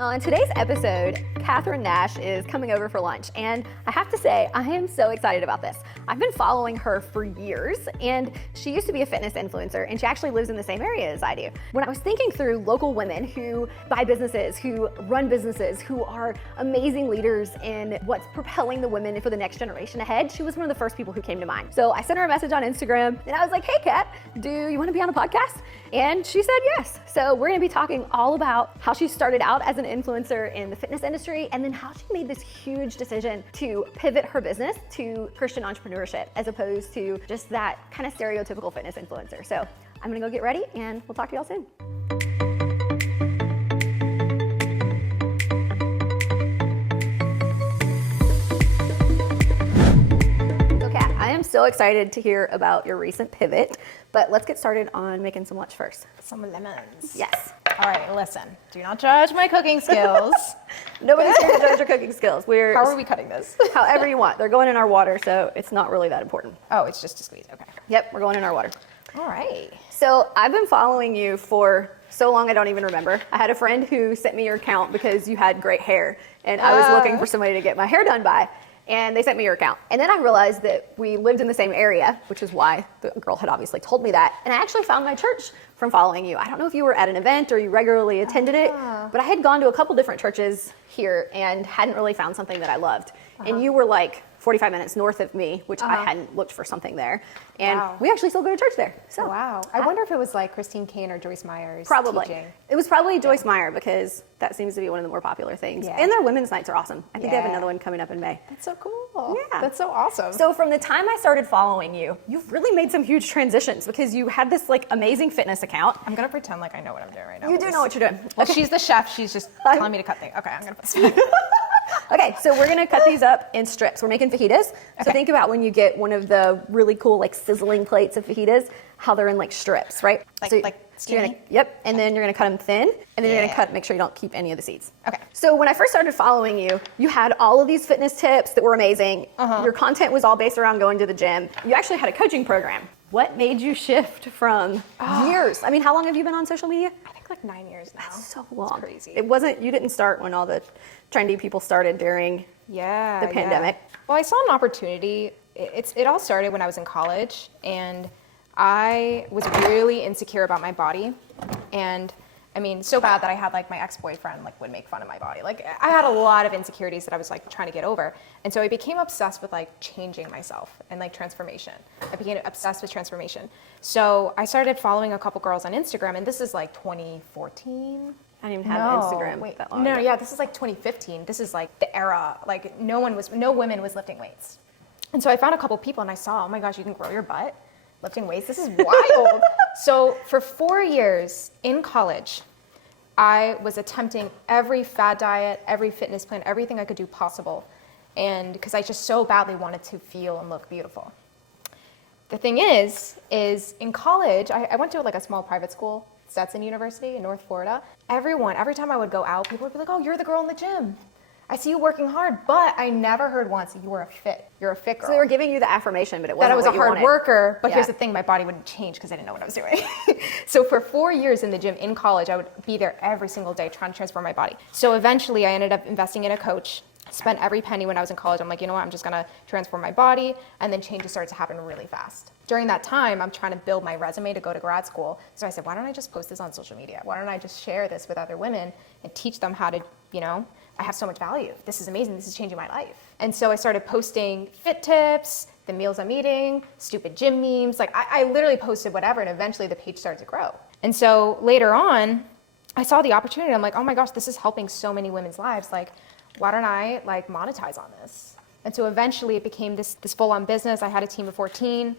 On today's episode, Kathryn Nash is coming over for lunch, and I have to say, I am so excited about this. I've been following her for years, and she used to be a fitness influencer, and she actually lives in the same area as I do. When I was thinking through local women who buy businesses, who run businesses, who are amazing leaders in what's propelling the women for the next generation ahead, she was one of the first people who came to mind. So I sent her a message on Instagram, and I was like, hey, Kat, do you want to be on a podcast? And she said yes. So we're going to be talking all about how she started out as an influencer in the fitness industry, and then how she made this huge decision to pivot her business to Christian entrepreneurship as opposed to just that kind of stereotypical fitness influencer. So I'm gonna go get ready and we'll talk to y'all soon. So Kat, I am so excited to hear about your recent pivot, but let's get started on making some lunch first. Some lemons. Yes. All right, listen, do not judge my cooking skills. Nobody's here to judge your cooking skills. How are we cutting this? However you want. They're going in our water, so it's not really that important. Oh, it's just a squeeze, okay. Yep, we're going in our water. All right. So I've been following you for so long I don't even remember. I had a friend who sent me your account because you had great hair, and I was looking for somebody to get my hair done by, and they sent me your account. And then I realized that we lived in the same area, which is why the girl had obviously told me that. And I actually found my church from following you. I don't know if you were at an event or you regularly attended it, but I had gone to a couple different churches here and hadn't really found something that I loved. And you were like 45 minutes north of me, which I hadn't looked for something there. And we actually still go to church there. So wow. I wonder if it was like Christine Kane or Joyce Meyer's probably teaching. It was probably Joyce Meyer, because that seems to be one of the more popular things. And their women's nights are awesome. I think they have another one coming up in May. That's so cool. Yeah. That's so awesome. So from the time I started following you, you've really made some huge transitions, because you had this like amazing fitness account. I'm gonna pretend like I know what I'm doing right now. You do know what you're doing. Well, she's the chef. She's just telling me to cut things. Okay, I'm gonna put some. Okay, so we're gonna cut these up in strips. We're making fajitas. So think about when you get one of the really cool like sizzling plates of fajitas, how they're in like strips, right? Like steamy? Yep, and then you're gonna cut them thin, and then you're gonna make sure you don't keep any of the seeds. Okay. So when I first started following you, you had all of these fitness tips that were amazing. Your content was all based around going to the gym. You actually had a coaching program. What made you shift from years? I mean, how long have you been on social media? I think like 9 years now. That's so long. That's crazy. It wasn't, you didn't start when all the trendy people started during the pandemic. Well, I saw an opportunity. It all started when I was in college, and I was really insecure about my body. And I mean, so bad that I had like my ex-boyfriend like would make fun of my body. Like I had a lot of insecurities that I was like trying to get over. And so I became obsessed with like changing myself and like transformation. I became obsessed with transformation. So I started following a couple girls on Instagram, and this is like 2014. I didn't even have Instagram that long ago. Yeah, this is like 2015. This is like the era, like no women was lifting weights. And so I found a couple people, and I saw, oh my gosh, you can grow your butt lifting weights. This is wild. So for 4 years in college, I was attempting every fad diet, every fitness plan, everything I could do possible. And because I just so badly wanted to feel and look beautiful. The thing is in college, I went to like a small private school, Stetson University in North Florida. Every time I would go out, people would be like, oh, you're the girl in the gym. I see you working hard, but I never heard once you're a fit girl. So they were giving you the affirmation, but it wasn't that I was what a you hard wanted. worker, but here's the thing, my body wouldn't change because I didn't know what I was doing. So for 4 years in the gym in college, I would be there every single day trying to transform my body. So eventually I ended up investing in a coach, spent every penny when I was in college. I'm like, you know what, I'm just gonna transform my body, and then changes started to happen really fast. During that time, I'm trying to build my resume to go to grad school. So I said, why don't I just post this on social media? Why don't I just share this with other women and teach them how to, I have so much value. This is amazing. This is changing my life. And so I started posting fit tips, the meals I'm eating, stupid gym memes. Like I literally posted whatever, and eventually the page started to grow. And so later on, I saw the opportunity. I'm like, oh my gosh, this is helping so many women's lives. Like, why don't I like monetize on this? And so eventually it became this full-on business. I had a team of 14.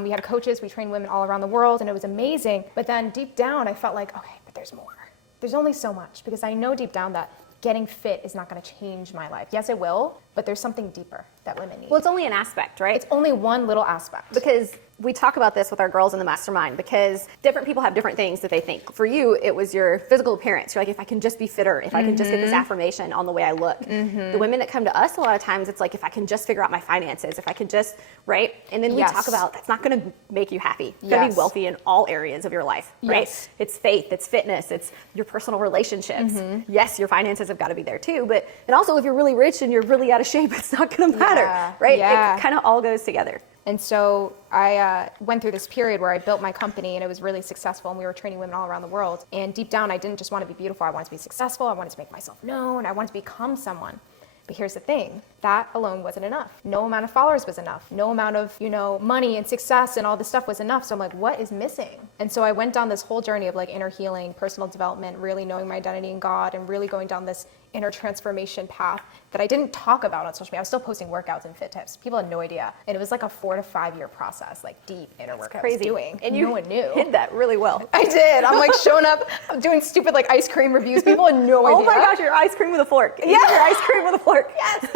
We had coaches. We trained women all around the world, and it was amazing. But then deep down, I felt like, okay, but there's more. There's only so much, because I know deep down that getting fit is not going to change my life. Yes, it will, but there's something deeper that women need. Well, it's only an aspect, right? It's only one little aspect. Because we talk about this with our girls in the mastermind because different people have different things that they think. For you, it was your physical appearance. You're like, if I can just be fitter, if I can just get this affirmation on the way I look. The women that come to us, a lot of times it's like, if I can just figure out my finances, if I can just, right? And then we talk about, that's not going to make you happy. You're going to be wealthy in all areas of your life, right? It's faith, it's fitness, it's your personal relationships. Yes, your finances have got to be there too, but, and also if you're really rich and you're really out of shape, it's not going to matter, right? It kind of all goes together. And so I went through this period where I built my company and it was really successful and we were training women all around the world. And deep down, I didn't just want to be beautiful. I wanted to be successful. I wanted to make myself known. I wanted to become someone. But here's the thing, that alone wasn't enough. No amount of followers was enough. No amount of, money and success and all this stuff was enough. So I'm like, what is missing? And so I went down this whole journey of like inner healing, personal development, really knowing my identity in God and really going down this inner transformation path that I didn't talk about on social media. I was still posting workouts and fit tips. People had no idea. And it was like a 4 to 5 year process, like deep inner work I was doing. And no one knew. Hid that really well. I did. I'm like showing up, I'm doing stupid like ice cream reviews. People had no idea. Oh my gosh, your ice cream with a fork. Yeah. Your ice cream with a fork. Yes.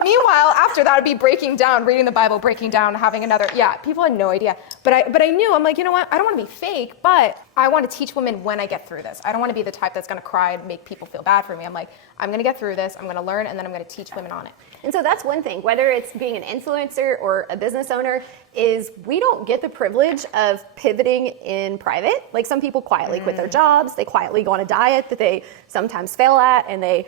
Meanwhile, after that, I'd be breaking down, reading the Bible, breaking down, having another, people had no idea. But I knew, I'm like, you know what? I don't want to be fake, but I want to teach women when I get through this. I don't want to be the type that's going to cry and make people feel bad for me. I'm like, I'm going to get through this. I'm going to learn, and then I'm going to teach women on it. And so that's one thing, whether it's being an influencer or a business owner, is we don't get the privilege of pivoting in private. Like some people quietly quit their jobs. They quietly go on a diet that they sometimes fail at, and they,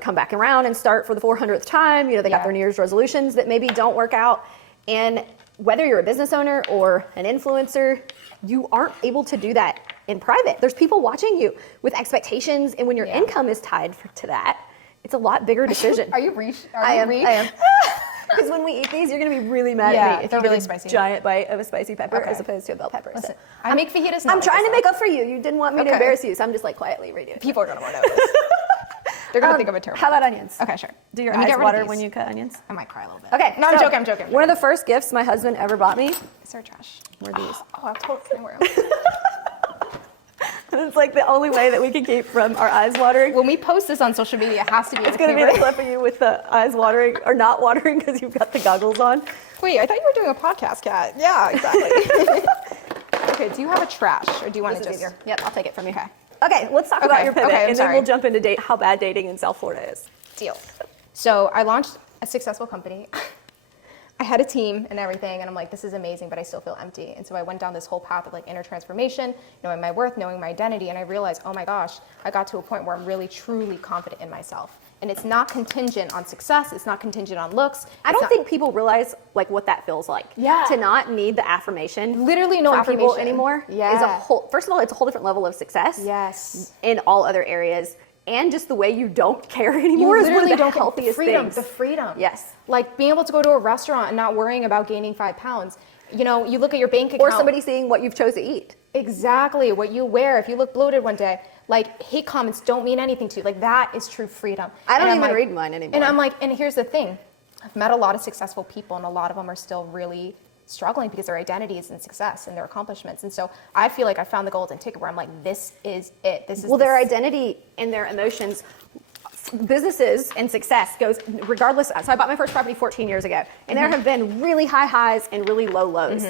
come back around and start for the 400th time. They got their New Year's resolutions that maybe don't work out. And whether you're a business owner or an influencer, you aren't able to do that in private. There's people watching you with expectations, and when your income is tied to that, it's a lot bigger decision. Are you reach? I am. Because when we eat these, you're going to be really mad at me if you really get a spicy. Giant bite of a spicy pepper as opposed to a bell pepper. Listen, So I make fajitas. I'm trying to make up for you. You didn't want me to embarrass you, so I'm just like quietly reading it. People are going to want to know this. They're going to think of a terrible. How about onions? Okay, sure. Do your eyes water when you cut onions? I might cry a little bit. Okay. No, I'm joking. One of the first gifts my husband ever bought me Is there trash? were these. Oh, I'll totally wear them. It's like the only way that we can keep from our eyes watering. When we post this on social media, it has to be. It's going to be the clip of you with the eyes watering or not watering because you've got the goggles on. Wait, I thought you were doing a podcast, Kat. Yeah, exactly. Okay, do you have a trash or do you want to just? Yep, I'll take it from you. Okay, let's talk about your pivot, and then we'll jump into how bad dating in South Florida is. Deal. So I launched a successful company. I had a team and everything, and I'm like, this is amazing, but I still feel empty. And so I went down this whole path of like inner transformation, knowing my worth, knowing my identity, and I realized, oh my gosh, I got to a point where I'm really, truly confident in myself. And it's not contingent on success. It's not contingent on looks. I don't think people realize like what that feels like. Yeah. To not need the affirmation. Literally no from affirmation people anymore. Yeah. Is a whole. First of all, it's a whole different level of success. Yes. In all other areas. And just the way you don't care anymore is one of the healthiest things. The freedom. Yes. Like being able to go to a restaurant and not worrying about gaining 5 pounds. You look at your bank account. Or somebody seeing what you've chose to eat. Exactly. What you wear. If you look bloated one day, like hate comments don't mean anything to you. Like that is true freedom. I don't even read mine anymore. And I'm like, and here's the thing. I've met a lot of successful people, and a lot of them are still really struggling because their identity is in success and their accomplishments. And so I feel like I found the golden ticket where I'm like, this is it. Their identity and their emotions, businesses and success goes regardless. So I bought my first property 14 years ago, and there have been really high highs and really low lows.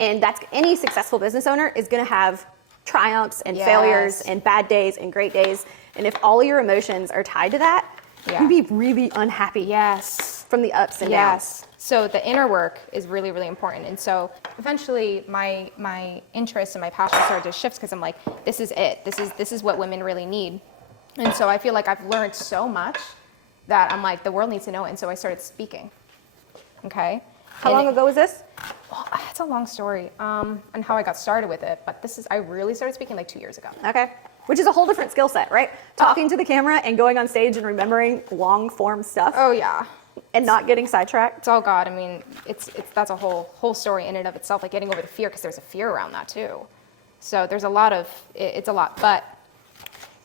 And that's any successful business owner is going to have triumphs and failures and bad days and great days. And if all your emotions are tied to that, you'd be really unhappy. Yes. From the ups and downs. So the inner work is really, really important. And so eventually my interest and my passion started to shift because I'm like, this is it. This is what women really need. And so I feel like I've learned so much that I'm like, the world needs to know it. And so I started speaking. Okay. How long ago was this? Well, it's a long story and how I got started with it. But I really started speaking like 2 years ago. Okay. Which is a whole different skill set, right? Talking to the camera and going on stage and remembering long form stuff. Oh yeah. And not getting sidetracked. It's all God. I mean, that's a whole story in and of itself, like getting over the fear, because there's a fear around that too. So there's it's a lot. But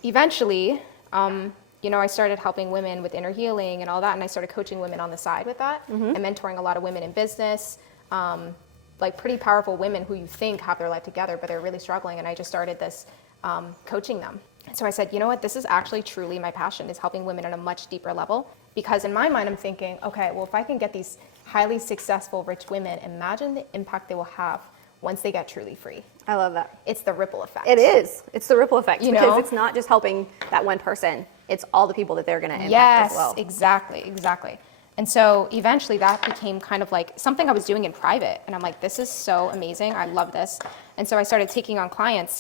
eventually, I started helping women with inner healing and all that, and I started coaching women on the side with that, and mentoring a lot of women in business, like pretty powerful women who you think have their life together, but they're really struggling. And I just started this coaching them. So I said, you know what, this is actually truly my passion, is helping women on a much deeper level. Because in my mind, I'm thinking, okay, well, if I can get these highly successful, rich women, imagine the impact they will have once they get truly free. I love that. It's the ripple effect. It is. It's the ripple effect, because know? it's not just helping that one person. It's all the people that they're going to impact Yes, as well. exactly. And so eventually that became kind of like something I was doing in private. And I'm like, this is so amazing. I love this. And so I started taking on clients,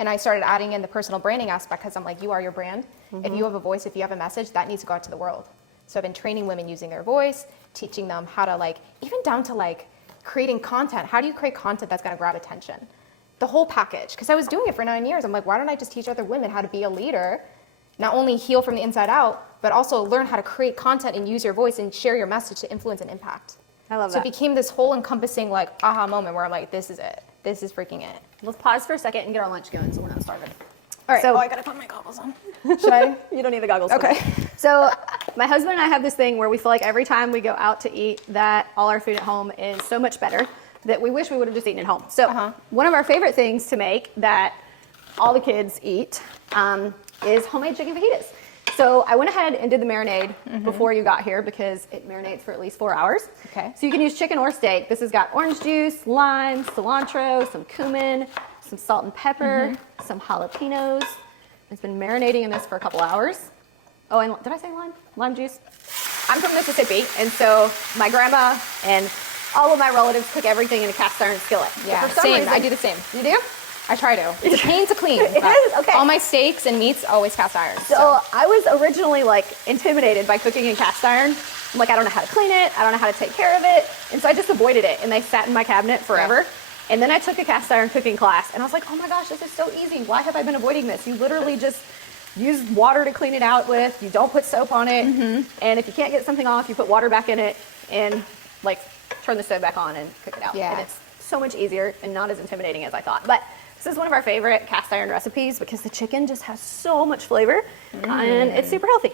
and I started adding in the personal branding aspect, because I'm like, you are your brand. If you have a voice, if you have a message, that needs to go out to the world. So I've been training women using their voice, teaching them how to, like, even down to like creating content. How do you create content that's going to grab attention? The whole package. Because I was doing it for 9 years. I'm like, why don't I just teach other women how to be a leader, not only heal from the inside out, but also learn how to create content and use your voice and share your message to influence and impact. I love So that. it became this whole encompassing like aha moment where I'm like, this is it. This is freaking it. Let's pause for a second and get our lunch going so we're not starving. All right. So- I gotta put my goggles on. Should I? You don't need the goggles. Okay. So my husband and I have this thing where we feel like every time we go out to eat that all our food at home is so much better that we wish we would have just eaten at home. So one of our favorite things to make that all the kids eat is homemade chicken fajitas. So I went ahead and did the marinade before you got here, because it marinates for at least 4 hours. Okay. So you can use chicken or steak. This has got orange juice, lime, cilantro, some cumin, some salt and pepper, some jalapenos. It's been marinating in this for a couple hours. Oh, and did I say lime? Lime juice? I'm from Mississippi, and so my grandma and all of my relatives cook everything in a cast iron skillet. But Yeah, for some same. reason- I do the same. You do? I try to. It's a pain to clean. It but is? Okay. All my steaks and meats, always cast iron. So I was originally like intimidated by cooking in cast iron. I'm like, I don't know how to clean it. I don't know how to take care of it. And so I just avoided it, and they sat in my cabinet forever. Yeah. And then I took a cast iron cooking class, and I was like, oh my gosh, this is so easy. Why have I been avoiding this? You literally just use water to clean it out with. You don't put soap on it. And if you can't get something off, you put water back in it and like turn the stove back on and cook it out. Yeah. And it's so much easier and not as intimidating as I thought. But this is one of our favorite cast iron recipes because the chicken just has so much flavor and it's super healthy.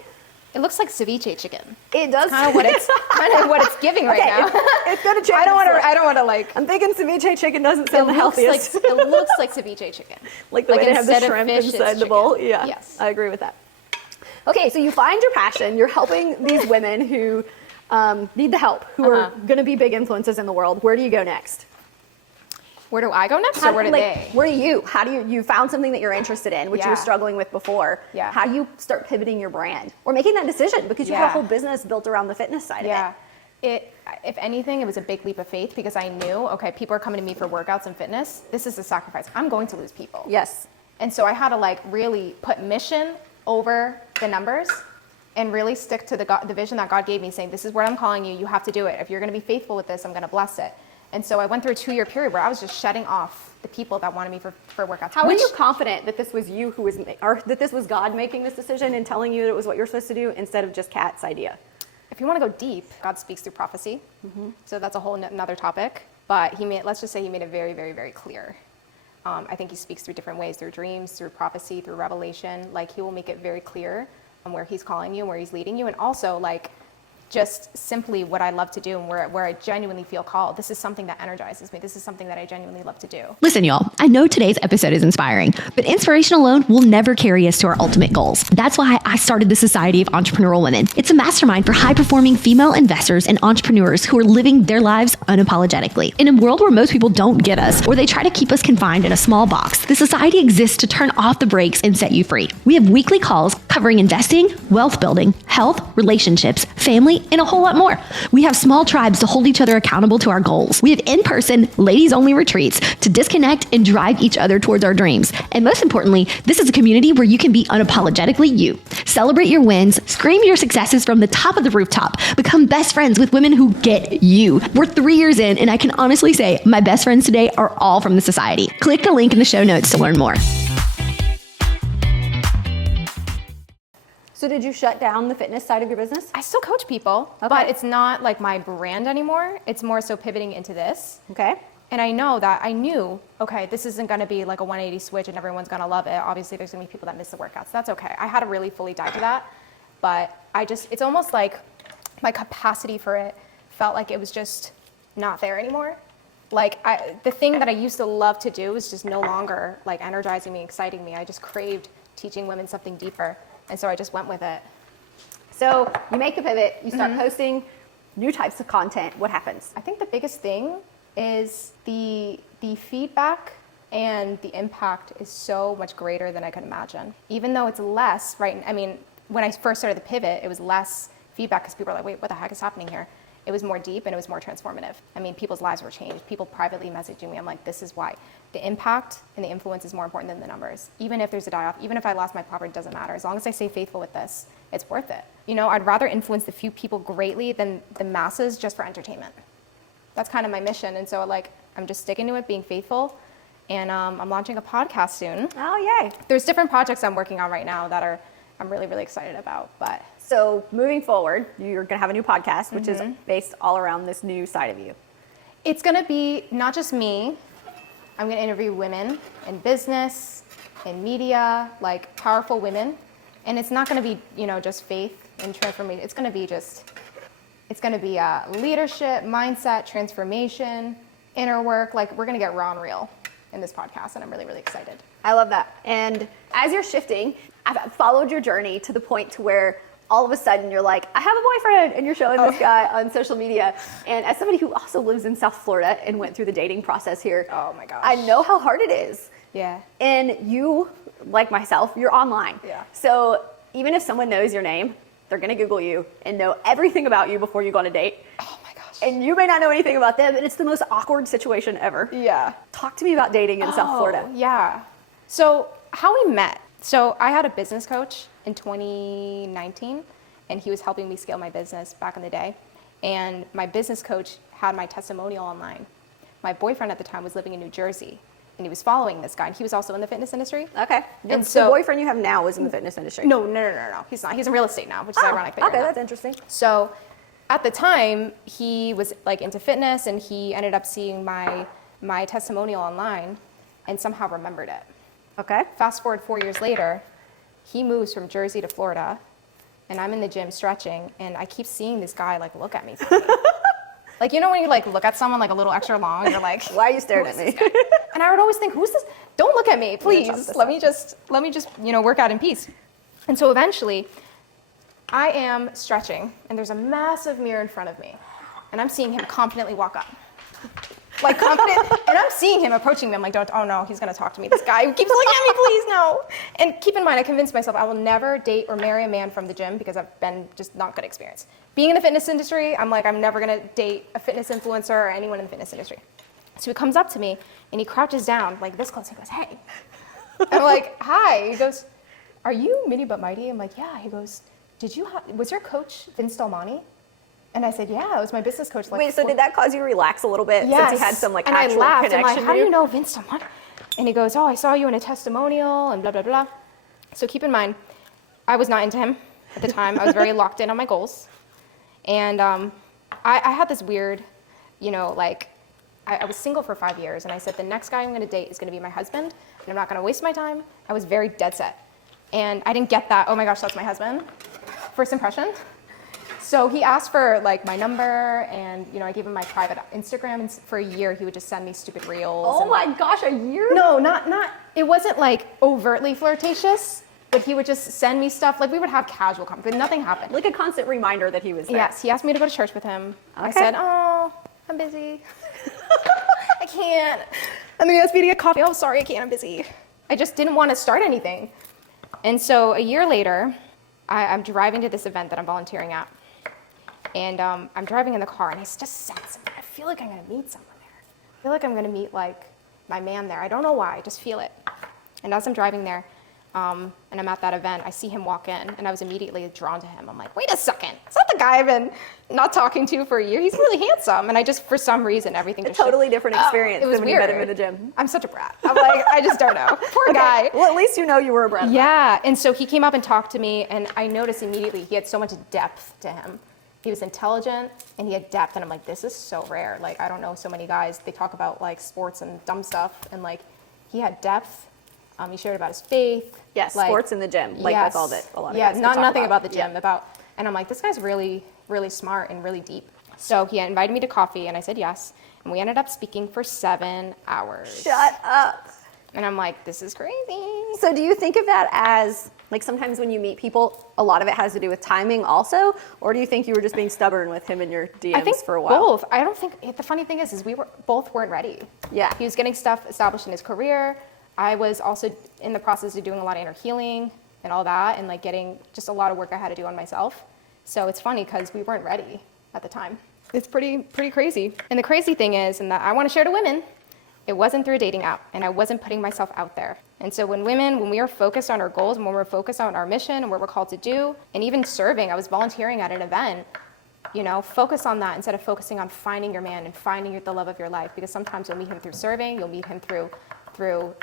It looks like ceviche chicken. It does. Kind of what it's giving right now. It's gonna change. I don't want to like. I'm thinking ceviche chicken doesn't sound the It looks healthiest. like it looks like ceviche chicken. Like the way they have the instead of shrimp fish, it's inside the chicken. bowl. Yeah, Yes. I agree with that. Okay, so you find your passion. You're helping these women who need the help, who are going to be big influences in the world. Where do you go next? Where do I go next, or where do they? Where do you? How do you found something that you're interested in, which you were Yeah. struggling with before? Yeah. How do you start pivoting your brand or making that decision because you have a whole business built around the fitness side of it? If anything, it was a big leap of faith because I knew, okay, people are coming to me for workouts and fitness. This is a sacrifice. I'm going to lose people. Yes. And so I had to like really put mission over the numbers and really stick to the vision that God gave me, saying, this is where I'm calling you. You have to do it. If you're going to be faithful with this, I'm going to bless it. And so I went through a 2-year period where I was just shutting off the people that wanted me for workouts. How were you confident that this was you who was, or that this was God making this decision and telling you that it was what you're supposed to do instead of just Kat's idea? If you want to go deep, God speaks through prophecy. So that's a whole another topic. But let's just say he made it very, very, very clear. I think he speaks through different ways, through dreams, through prophecy, through revelation. Like he will make it very clear on where he's calling you and where he's leading you. And also like just simply what I love to do and where I genuinely feel called. This is something that energizes me. This is something that I genuinely love to do. Listen, y'all, I know today's episode is inspiring, but inspiration alone will never carry us to our ultimate goals. That's why I started the Society of Entrepreneurial Women. It's a mastermind for high-performing female investors and entrepreneurs who are living their lives unapologetically. In a world where most people don't get us, or they try to keep us confined in a small box, the Society exists to turn off the brakes and set you free. We have weekly calls covering investing, wealth building, health, relationships, family, and a whole lot more. We have small tribes to hold each other accountable to our goals. We have in-person, ladies-only retreats to disconnect and drive each other towards our dreams. And most importantly, this is a community where you can be unapologetically you. Celebrate your wins, scream your successes from the top of the rooftop, become best friends with women who get you. We're 3 years in, and I can honestly say my best friends today are all from the Society. Click the link in the show notes to learn more. So did you shut down the fitness side of your business? I still coach people, but it's not like my brand anymore. It's more so pivoting into this. Okay. And I knew, okay, this isn't going to be like a 180 switch and everyone's going to love it. Obviously, there's going to be people that miss the workouts. That's okay. I had to really fully dive to that. But it's almost like my capacity for it felt like it was just not there anymore. Like the thing that I used to love to do is just no longer like energizing me, exciting me. I just craved teaching women something deeper. And so I just went with it. So you make the pivot, you start posting new types of content. What happens? I think the biggest thing is the feedback and the impact is so much greater than I could imagine. Even though it's less, right? I mean, when I first started the pivot, it was less feedback because people were like, wait, what the heck is happening here? It was more deep and it was more transformative. I mean, people's lives were changed. People privately messaging me. I'm like, this is why. The impact and the influence is more important than the numbers. Even if there's a die-off, even if I lost my property, it doesn't matter. As long as I stay faithful with this, it's worth it. You know, I'd rather influence the few people greatly than the masses just for entertainment. That's kind of my mission. And so like, I'm just sticking to it, being faithful. And I'm launching a podcast soon. Oh, yay. There's different projects I'm working on right now that I'm really, really excited about. But So moving forward, you're going to have a new podcast, which is based all around this new side of you. it's going to be not just me. I'm going to interview women in business, in media, like powerful women. And it's not going to be, just faith and transformation. It's going to be leadership, mindset, transformation, inner work. Like we're going to get raw and real in this podcast. And I'm really, really excited. I love that. And as you're shifting, I've followed your journey to the point to where all of a sudden you're like, I have a boyfriend, and you're showing this guy on social media. And as somebody who also lives in South Florida and went through the dating process here, oh my gosh, I know how hard it is. Yeah. And you, like myself, you're online. Yeah. So even if someone knows your name, they're gonna Google you and know everything about you before you go on a date. Oh my gosh. And you may not know anything about them, and it's the most awkward situation ever. Yeah. Talk to me about dating in South Florida. Yeah. So how we met. So I had a business coach in 2019, and he was helping me scale my business back in the day. And my business coach had my testimonial online. My boyfriend at the time was living in New Jersey, and he was following this guy, and he was also in the fitness industry. Okay. And so the boyfriend you have now is in the fitness industry. No. He's not. He's in real estate now, which is ironic. Okay, that's interesting. So at the time, he was like into fitness, and he ended up seeing my testimonial online and somehow remembered it. Okay. Fast forward 4 years later, he moves from Jersey to Florida, and I'm in the gym stretching, and I keep seeing this guy like look at me. Like, when you like look at someone like a little extra long, you're like, why are you staring at me? And I would always think, who's this? Don't look at me, please. Let me just work out in peace. And so eventually, I am stretching, and there's a massive mirror in front of me, and I'm seeing him confidently walk up. Like confident, and I'm seeing him approaching me. I'm like, oh no, he's gonna talk to me. This guy who keeps looking at me, please no. And keep in mind, I convinced myself I will never date or marry a man from the gym because I've been just not good experience. Being in the fitness industry, I'm like, I'm never gonna date a fitness influencer or anyone in the fitness industry. So he comes up to me and he crouches down like this close. He goes, hey. I'm like, hi. He goes, are you Mini But Mighty? I'm like, yeah. He goes, was your coach Vince Dalmani? And I said, yeah, it was my business coach. Wait, so did that cause you to relax a little bit? Yes. Since he had some and actual I laughed. connection? I'm like, how do you know Vince Dalmani? And he goes, I saw you in a testimonial and blah, blah, blah. So keep in mind, I was not into him at the time. I was very locked in on my goals. And I had this weird, I was single for 5 years. And I said, the next guy I'm going to date is going to be my husband. And I'm not going to waste my time. I was very dead set. And I didn't get that, oh my gosh, that's my husband. First impression. So he asked for my number, and I gave him my private Instagram, and for a year he would just send me stupid reels. Oh my gosh, a year? No, not. It wasn't overtly flirtatious, but he would just send me stuff. We would have casual conversation, but nothing happened. Like a constant reminder that he was there. Yes, he asked me to go to church with him. Okay. I said, oh, I'm busy. I can't. And then he asked me to get coffee. Oh, sorry, I can't. I'm busy. I just didn't want to start anything. And so a year later, I'm driving to this event that I'm volunteering at. And I'm driving in the car, and I just sense, I feel like I'm going to meet someone there. I feel like I'm going to meet, my man there. I don't know why, I just feel it. And as I'm driving there, and I'm at that event, I see him walk in, and I was immediately drawn to him. I'm like, wait a second. Is that the guy I've been not talking to for a year? He's really handsome. And I just, for some reason, everything just totally different experience it was than when weird. you met him in the gym. I'm such a brat. I'm like, I just don't know. Poor guy. Well, at least you know you were a brat. Yeah, and so he came up and talked to me, and I noticed immediately he had so much depth to him. He was intelligent, and he had depth, and I'm like, this is so rare. I don't know so many guys. They talk about sports and dumb stuff, and he had depth. He shared about his faith. Yes, sports in the gym. Yes. That's all that a lot of guys can talk nothing about the gym. Yeah. And I'm like, this guy's really, really smart and really deep. So he invited me to coffee, and I said yes, and we ended up speaking for 7 hours. Shut up. And I'm like, this is crazy. So do you think of that as, like, sometimes when you meet people, a lot of it has to do with timing also? Or do you think you were just being stubborn with him in your DMs I think for a while? both. I don't think, the funny thing is we both weren't ready. Yeah. He was getting stuff established in his career. I was also in the process of doing a lot of inner healing and all that, and like getting just a lot of work I had to do on myself. So it's funny because we weren't ready at the time. It's pretty crazy. And the crazy thing is, and that I want to share to women, it wasn't through a dating app, and I wasn't putting myself out there. And so when we are focused on our goals, and when we're focused on our mission and what we're called to do, and even serving, I was volunteering at an event, focus on that instead of focusing on finding your man and finding the love of your life. Because sometimes you'll meet him through serving, you'll meet him through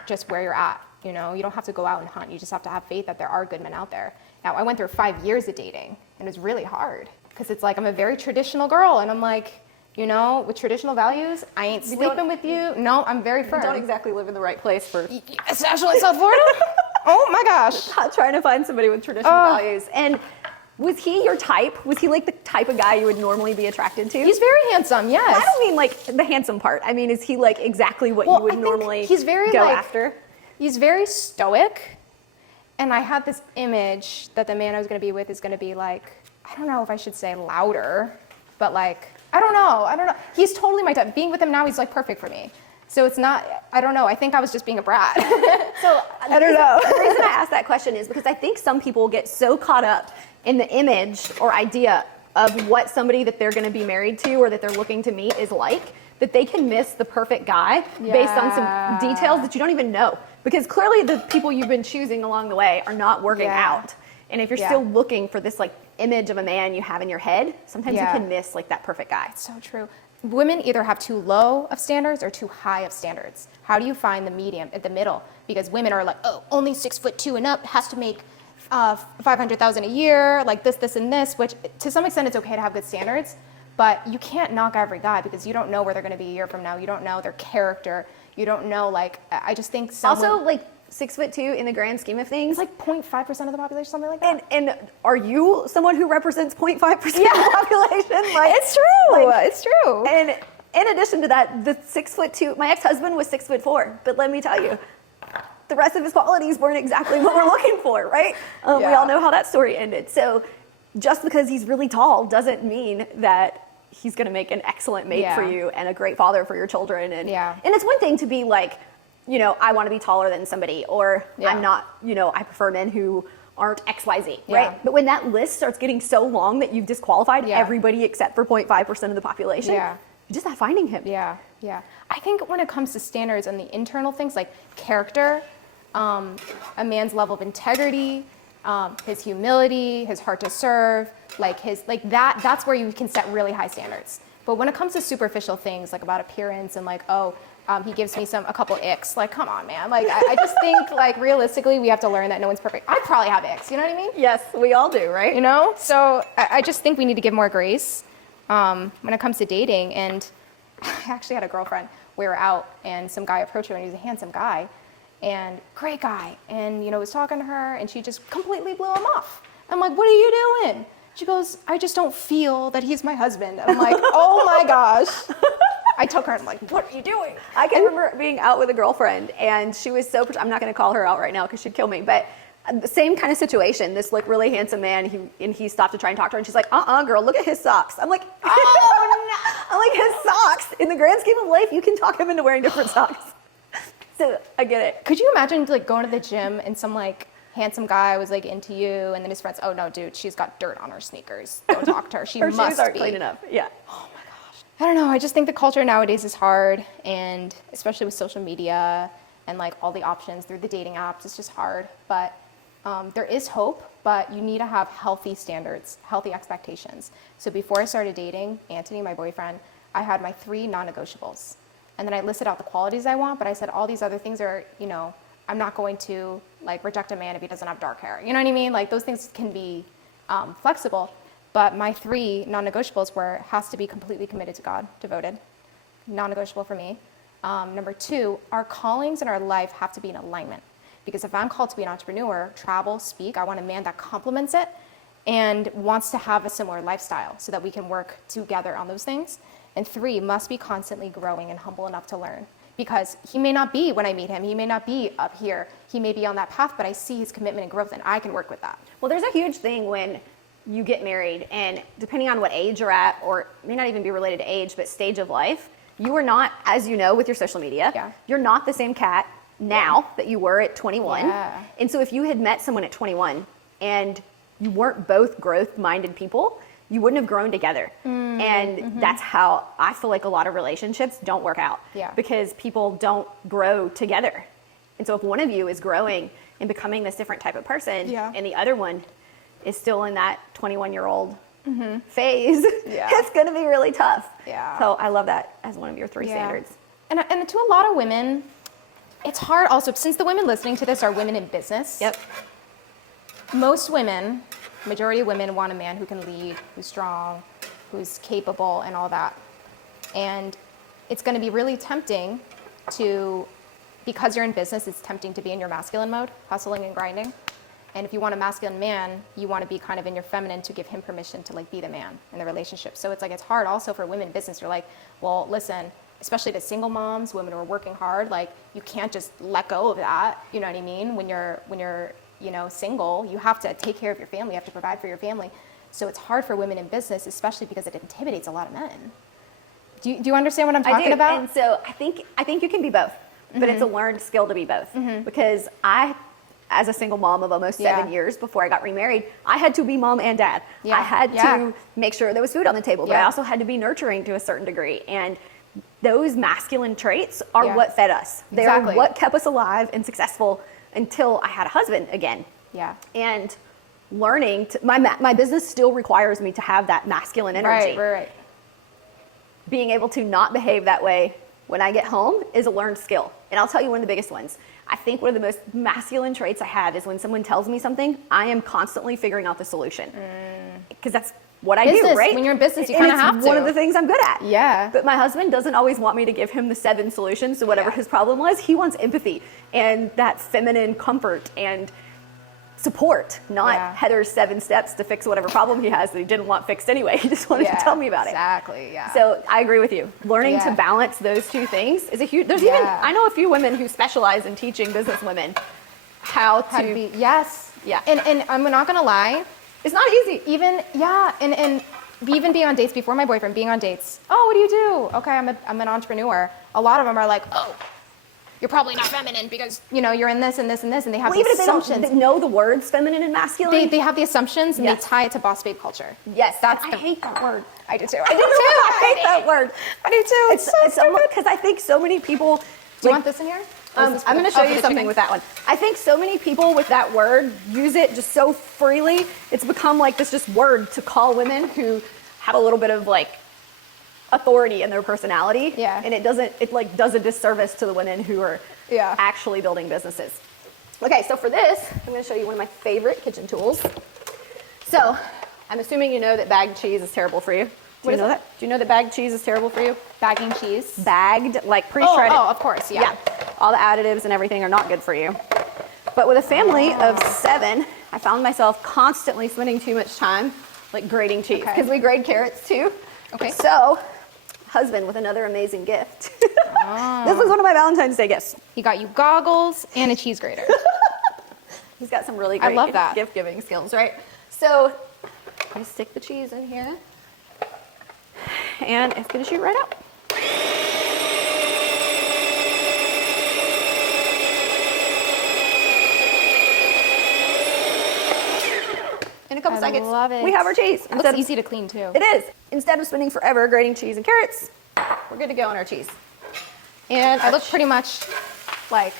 just where you're at. You don't have to go out and hunt. You just have to have faith that there are good men out there. Now, I went through 5 years of dating, and it was really hard because it's like I'm a very traditional girl, and I'm like, with traditional values, I ain't sleeping with you. No, I'm very firm. You don't exactly live in the right place for... Especially South Florida. Oh my gosh. Trying to find somebody with traditional values. And was he your type? Was he like the type of guy you would normally be attracted to? He's very handsome, yes. I don't mean like the handsome part. I mean, is he like exactly what you would normally go after? He's very stoic. And I had this image that the man I was going to be with is going to be like, I don't know if I should say louder, but like, I don't know. He's totally my type. Being with him now, he's like perfect for me. So it's not, I don't know. I think I was just being a brat. So I don't know. The reason I asked that question is because I think some people get so caught up in the image or idea of what somebody that they're going to be married to or that they're looking to meet is like, that they can miss the perfect guy based on some details that you don't even know. Because clearly the people you've been choosing along the way are not working out. And if you're still looking for this like image of a man you have in your head, sometimes you can miss like that perfect guy. So true. Women either have too low of standards or too high of standards. How do you find the medium at the middle? Because women are like, oh, only 6'2" and up, has to make $500,000 a year, like this, and this, which to some extent it's okay to have good standards, but you can't knock every guy because you don't know where they're going to be a year from now. You don't know their character. You don't know, like, I just think also, like, 6'2" in the grand scheme of things. It's like 0.5% of the population, something like that. And are you someone who represents 0.5% of the population? Like, it's true. It's true. And in addition to that, the 6'2", my ex-husband was 6'4", but let me tell you, the rest of his qualities weren't exactly what we're looking for, right? We all know how that story ended. So just because he's really tall doesn't mean that he's going to make an excellent mate for you and a great father for your children. And it's one thing to be like, I want to be taller than somebody, or I'm not, I prefer men who aren't XYZ, right? But when that list starts getting so long that you've disqualified everybody except for 0.5% of the population, you're just not finding him. Yeah. I think when it comes to standards and the internal things like character, a man's level of integrity, his humility, his heart to serve, that's where you can set really high standards. But when it comes to superficial things like about appearance and like, he gives me a couple icks, like, come on, man. Like, I just think like realistically, we have to learn that no one's perfect. I probably have icks, you know what I mean? Yes, we all do, right? So I just think we need to give more grace when it comes to dating. And I actually had a girlfriend, we were out and some guy approached her and he was a handsome guy and great guy. And, was talking to her and she just completely blew him off. I'm like, what are you doing? She goes, I just don't feel that he's my husband. And I'm like, oh my gosh. I took her and I'm like, what are you doing? I can remember being out with a girlfriend and she was so, I'm not going to call her out right now because she'd kill me, but the same kind of situation, this like really handsome man, he stopped to try and talk to her and she's like, girl, look at his socks. I'm like, oh no. I'm like, his socks. In the grand scheme of life, you can talk him into wearing different socks. So I get it. Could you imagine like going to the gym and some like handsome guy was like into you and then his friends, oh no, dude, she's got dirt on her sneakers. Don't talk to her. She her must shoes aren't be clean enough. Yeah. Oh my gosh. I don't know. I just think the culture nowadays is hard, and especially with social media and like all the options through the dating apps, it's just hard. But there is hope, but you need to have healthy standards, healthy expectations. So before I started dating Anthony, my boyfriend, I had my 3 non-negotiables. And then I listed out the qualities I want, but I said all these other things are, I'm not going to like reject a man if he doesn't have dark hair. You know what I mean? Like those things can be flexible. But my 3 non-negotiables were, has to be completely committed to God, devoted, non-negotiable for me. Number 2, our callings in our life have to be in alignment. Because if I'm called to be an entrepreneur, travel, speak, I want a man that complements it and wants to have a similar lifestyle so that we can work together on those things. And 3, must be constantly growing and humble enough to learn. because he may not be, when I meet him, he may not be up here. He may be on that path, but I see his commitment and growth and I can work with that. Well, there's a huge thing when you get married, and depending on what age you're at, or it may not even be related to age, but stage of life, you are not, as you know with your social media, you're not the same Kat now that you were at 21. Yeah. And so if you had met someone at 21 and you weren't both growth-minded people, you wouldn't have grown together. And that's how I feel like a lot of relationships don't work out. Because people don't grow together. And so if one of you is growing and becoming this different type of person, and the other one is still in that 21-year-old phase, it's going to be really tough. So I love that as one of your 3 standards. And to a lot of women, it's hard also, since the women listening to this are women in business. Most women, majority of women want a man who can lead, who's strong, who's capable and all that. And it's going to be really tempting to, because you're in business, it's tempting to be in your masculine mode, hustling and grinding. And if you want a masculine man, you want to be kind of in your feminine to give him permission to like be the man in the relationship. So it's like, it's hard also for women in business. You're like, well, listen, especially to single moms, women who are working hard, like you can't just let go of that. You know what I mean? When you're, you know, single, you have to take care of your family, you have to provide for your family. So it's hard for women in business, especially because it intimidates a lot of men. Do you understand what I'm talking about? And so I think you can be both, but it's a learned skill to be both. Because I, as a single mom of almost 7 years before I got remarried, I had to be mom and dad. I had to make sure there was food on the table, but I also had to be nurturing to a certain degree. And those masculine traits are what fed us. They're what kept us alive and successful until I had a husband again. And learning to, my business still requires me to have that masculine energy. Being able to not behave that way when I get home is a learned skill. And I'll tell you one of the biggest ones. I think one of the most masculine traits I have is when someone tells me something, I am constantly figuring out the solution. Because that's what I do, right? When you're in business, you kind of have to. It's one of the things I'm good at. But my husband doesn't always want me to give him the 7 solutions to whatever his problem was. He wants empathy and that feminine comfort and support, not Heather's 7 steps to fix whatever problem he has that he didn't want fixed anyway. He just wanted to tell me about it. So I agree with you. Learning to balance those 2 things is a huge, there's even, I know a few women who specialize in teaching business women how to be, and I'm not gonna lie, it's not easy. Even, and even being on dates before my boyfriend, being on dates, oh, what do you do? Okay, I'm an entrepreneur. A lot of them are like, oh, you're probably not feminine because, you know, you're in this and this and this, and they have these assumptions. Even if they don't know the words feminine and masculine. They have the assumptions and they tie it to boss babe culture. I hate that word. I do too. I hate that word. I do too. It's so because I think so many people. Do you want this in here? I'm going to show you something with that one. I think so many people with that word use it just so freely. It's become like this just word to call women who have a little bit of like authority in their personality. And it does a disservice to the women who are actually building businesses. Okay, so for this, I'm going to show you one of my favorite kitchen tools. So I'm assuming you know that bagged cheese is terrible for you. Do you know that? Do you know that bagged cheese is terrible for you? Bagging cheese? Bagged, like pre-shredded. Oh, of course, All the additives and everything are not good for you. But with a family of 7, I found myself constantly spending too much time like grating cheese because we grate carrots too. So, husband with another amazing gift. This was one of my Valentine's Day gifts. He got you goggles and a cheese grater. He's got some really great gift giving skills, right? So, I stick the cheese in here. And it's going to shoot right out. In a couple seconds, we have our cheese. It looks easy to clean too. It is. Instead of spending forever grating cheese and carrots, we're good to go on our cheese. And I look pretty much like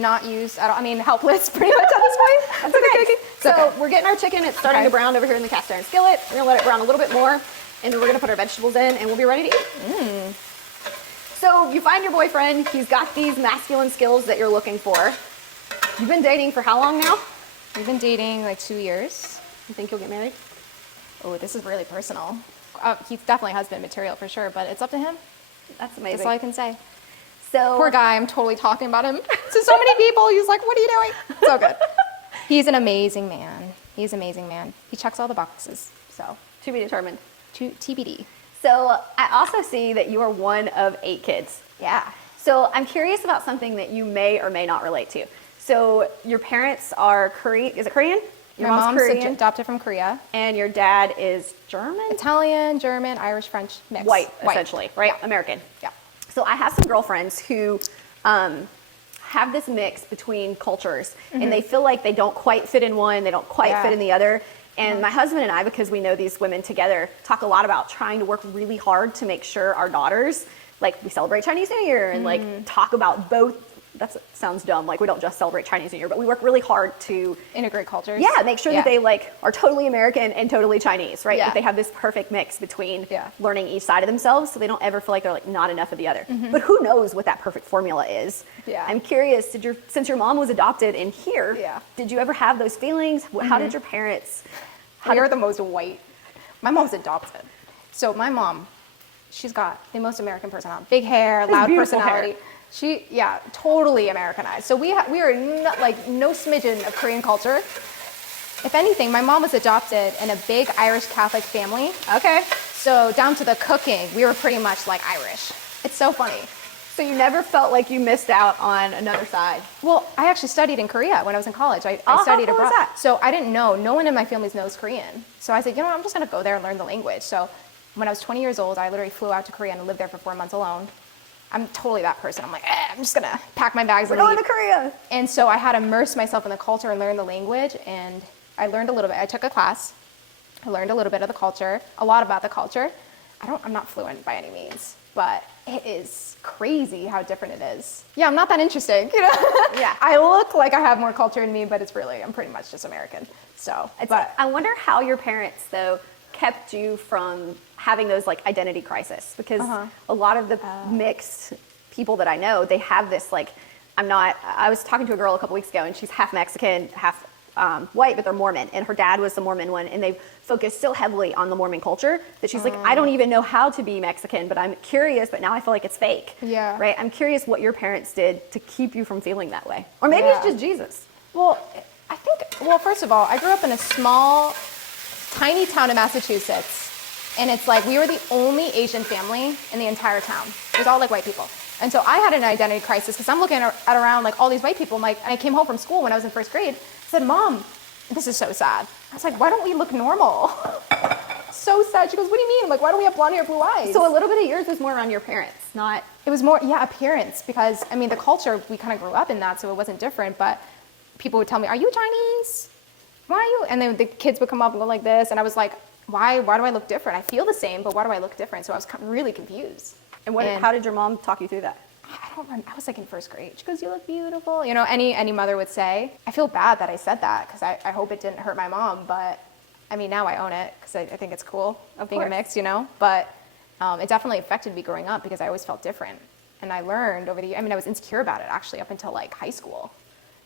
not used at all. I mean, helpless pretty much at this point. That's okay. So we're getting our chicken. It's starting to brown over here in the cast iron skillet. We're going to let it brown a little bit more. And then we're gonna put our vegetables in and we'll be ready to eat. So you find your boyfriend, he's got these masculine skills that you're looking for. You've been dating for how long now? We've been dating like 2 years. You think you'll get married? Oh, this is really personal. He's definitely husband material for sure, but it's up to him. That's amazing. That's all I can say. So poor guy, I'm totally talking about him to so many people. He's like, what are you doing? So good. He's an amazing man. He's an amazing man. He checks all the boxes, so. To be determined. TBD. So I also see that you are one of 8 kids. So I'm curious about something that you may or may not relate to. So your parents are Korean, is it Korean? Your My mom's Korean, adopted from Korea. and your dad is German? Italian, German, Irish, French, mixed. White, essentially, right? Yeah. American. Yeah. So I have some girlfriends who have this mix between cultures, and they feel like they don't quite fit in one, they don't quite fit in the other. And my husband and I, because we know these women together, talk a lot about trying to work really hard to make sure our daughters, like, we celebrate Chinese New Year and like talk about both. That sounds dumb, like we don't just celebrate Chinese New Year, but we work really hard to integrate cultures. Yeah, make sure that they like are totally American and totally Chinese, right? Yeah. Like they have this perfect mix between learning each side of themselves, so they don't ever feel like they're like not enough of the other. But who knows what that perfect formula is? Yeah. I'm curious, since your mom was adopted in here, did you ever have those feelings? How did your parents? We are the most white. My mom's adopted. So my mom, she's got the most American personality. Big hair, loud personality. Hair. She, totally Americanized. So we are not, like no smidgen of Korean culture. If anything, my mom was adopted in a big Irish Catholic family. Okay. So down to the cooking, we were pretty much like Irish. It's so funny. So you never felt like you missed out on another side? Well, I actually studied in Korea when I was in college. I studied abroad. So I didn't know. No one in my family knows Korean. So I said, I'm just going to go there and learn the language. So when I was 20 years old, I literally flew out to Korea and lived there for 4 months alone. I'm totally that person. I'm like, I'm just going to pack my bags and leave. We're going to Korea. And so I had to immerse myself in the culture and learn the language. And I learned a little bit. I took a class. I learned a little bit of the culture, a lot about the culture. I'm not fluent by any means, but it is crazy how different it is. Yeah, I'm not that interesting, Yeah. I look like I have more culture in me, but I'm pretty much just American. So, I wonder how your parents, though, kept you from having those like identity crisis, because a lot of the mixed people that I know, they have this like, I was talking to a girl a couple weeks ago and she's half Mexican, half white, but they're Mormon, and her dad was the Mormon one, and they focused so heavily on the Mormon culture that she's like, I don't even know how to be Mexican, but I'm curious, but now I feel like it's fake. Yeah. Right? I'm curious what your parents did to keep you from feeling that way. Or maybe it's just Jesus. Well, first of all, I grew up in a small, tiny town in Massachusetts, and it's like we were the only Asian family in the entire town. It was all like white people. And so I had an identity crisis because I'm looking at around like all these white people. And I came home from school when I was in first grade. I said, Mom, this is so sad. I was like, why don't we look normal? So sad. She goes, what do you mean? I'm like, why don't we have blonde hair, blue eyes? So a little bit of yours was more around your parents, not... It was more, appearance, because the culture, we kind of grew up in that, so it wasn't different, but people would tell me, are you Chinese? Why are you? And then the kids would come up and go like this, and I was like, why do I look different? I feel the same, but why do I look different? So I was really confused. And how did your mom talk you through that? I don't remember. I was like in first grade. She goes, you look beautiful. Any mother would say. I feel bad that I said that because I hope it didn't hurt my mom, but now I own it because I think it's cool of being a mix, But it definitely affected me growing up because I always felt different. And I learned over the years, I was insecure about it actually up until like high school,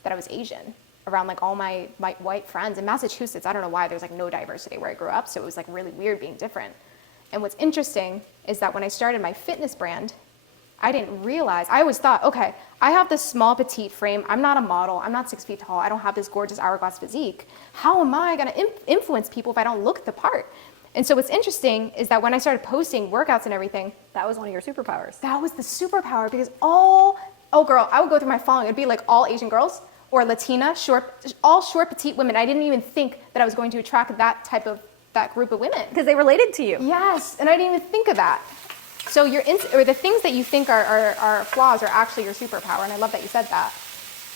that I was Asian around like all my white friends. In Massachusetts, I don't know why, there's like no diversity where I grew up, so it was like really weird being different. And what's interesting is that when I started my fitness brand, I didn't realize, I always thought, okay, I have this small petite frame, I'm not a model, I'm not 6 feet tall, I don't have this gorgeous hourglass physique. How am I gonna influence people if I don't look the part? And so what's interesting is that when I started posting workouts and everything, that was one of your superpowers. That was the superpower, because I would go through my following, it'd be like all Asian girls, or Latina, all short petite women. I didn't even think that I was going to attract that group of women. Because they related to you. Yes, and I didn't even think of that. So the things that you think are flaws are actually your superpower, and I love that you said that.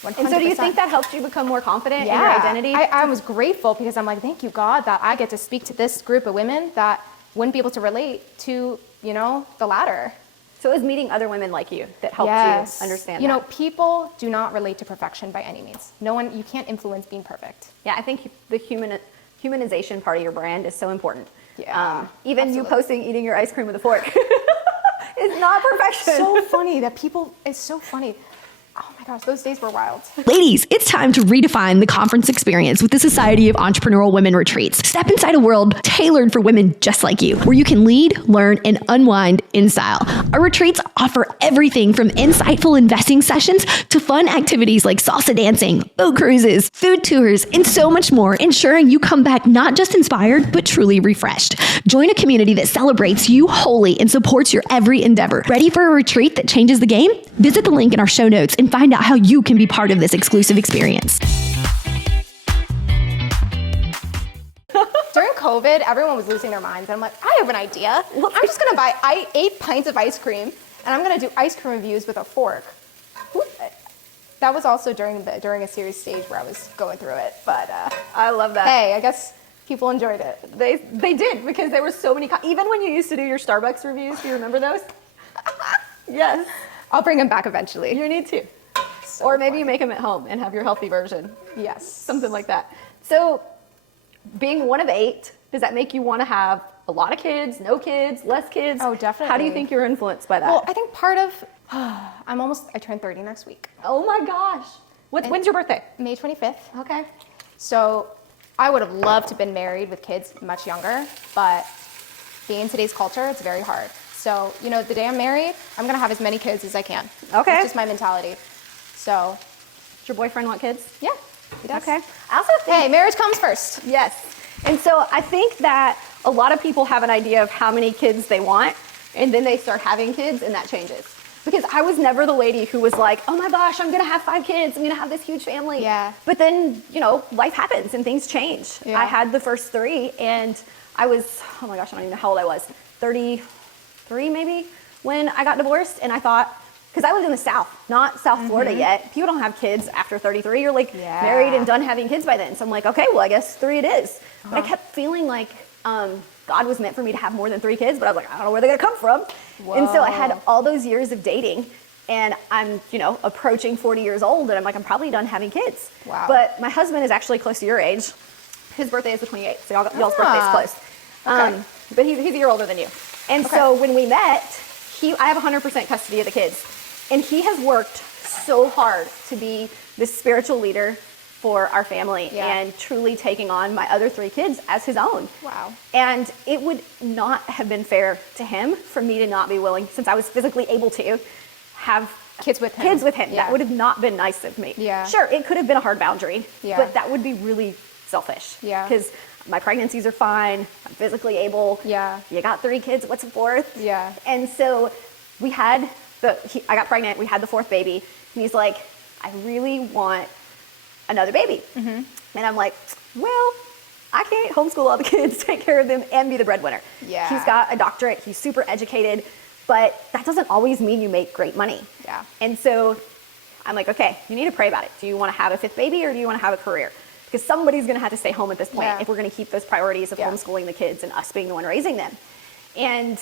100%. And so do you think that helped you become more confident in your identity? I was grateful because I'm like, thank you, God, that I get to speak to this group of women that wouldn't be able to relate to, the latter. So it was meeting other women like you that helped you understand that. People do not relate to perfection by any means. You can't influence being perfect. Yeah, I think the humanization part of your brand is so important. Yeah, even absolutely. You posting eating your ice cream with a fork is not perfection. So funny that it's so funny. Oh my my gosh, those days were wild. Ladies, it's time to redefine the conference experience with the Society of Entrepreneurial Women Retreats. Step inside a world tailored for women just like you, where you can lead, learn, and unwind in style. Our retreats offer everything from insightful investing sessions to fun activities like salsa dancing, boat cruises, food tours, and so much more, ensuring you come back not just inspired, but truly refreshed. Join a community that celebrates you wholly and supports your every endeavor. Ready for a retreat that changes the game? Visit the link in our show notes and find out how you can be part of this exclusive experience. During COVID, everyone was losing their minds. And I'm like, I have an idea. I'm just going to buy 8 pints of ice cream, and I'm going to do ice cream reviews with a fork. That was also during a series stage where I was going through it. But I love that. hey, I guess people enjoyed it. They did, because there were so many, even when you used to do your Starbucks reviews, do you remember those? Yes. I'll bring them back eventually. You need to. So Or maybe fun. you make them at home and have your healthy version. Yes. Something like that. So being one of 8, does that make you want to have a lot of kids, no kids, less kids? Oh, definitely. How do you think you're influenced by that? Well, I think part of, I turn 30 next week. Oh my gosh. When's your birthday? May 25th. Okay. So I would have loved to have been married with kids much younger, but being in today's culture, it's very hard. So, the day I'm married, I'm going to have as many kids as I can. Okay. It's just my mentality. So, Does your boyfriend want kids? yeah, he does. Okay. I also think, Hey, marriage comes first. yes. And so I think that a lot of people have an idea of how many kids they want, and then they start having kids, and that changes. Because I was never the lady who was like, oh my gosh, I'm gonna have 5 kids, I'm gonna have this huge family. Yeah. But then, life happens and things change. Yeah. I had the first 3, and I was, oh my gosh, I don't even know how old I was, 33 maybe, when I got divorced. And I thought, because I lived in the South, not South Florida yet. People don't have kids after 33. You're like married and done having kids by then. So I'm like, okay, well, I guess 3 it is. But I kept feeling like God was meant for me to have more than 3 kids, but I was like, I don't know where they're gonna come from. And so I had all those years of dating, and I'm, approaching 40 years old, and I'm like, I'm probably done having kids. Wow. But my husband is actually close to your age. His birthday is the 28th, so y'all's birthday's close. Okay. But he's a year older than you. And so when we met, I have 100% custody of the kids. And he has worked so hard to be this spiritual leader for our family and truly taking on my other 3 kids as his own. Wow. And it would not have been fair to him for me to not be willing, since I was physically able to, have Kids with him. Yeah. That would have not been nice of me. Yeah. Sure, it could have been a hard boundary, Yeah. but that would be really selfish. Yeah. Because my pregnancies are fine, I'm physically able. Yeah. You got 3 kids, what's a 4th? Yeah. And so we had I got pregnant, we had the 4th baby, and he's like, I really want another baby. And I'm like, well, I can't homeschool all the kids, take care of them, and be the breadwinner. Yeah. He's got a doctorate, he's super educated, but that doesn't always mean you make great money. Yeah. And so I'm like, okay, you need to pray about it. Do you want to have a 5th baby, or do you want to have a career? Because somebody's going to have to stay home at this point if we're going to keep those priorities of homeschooling the kids and us being the one raising them. And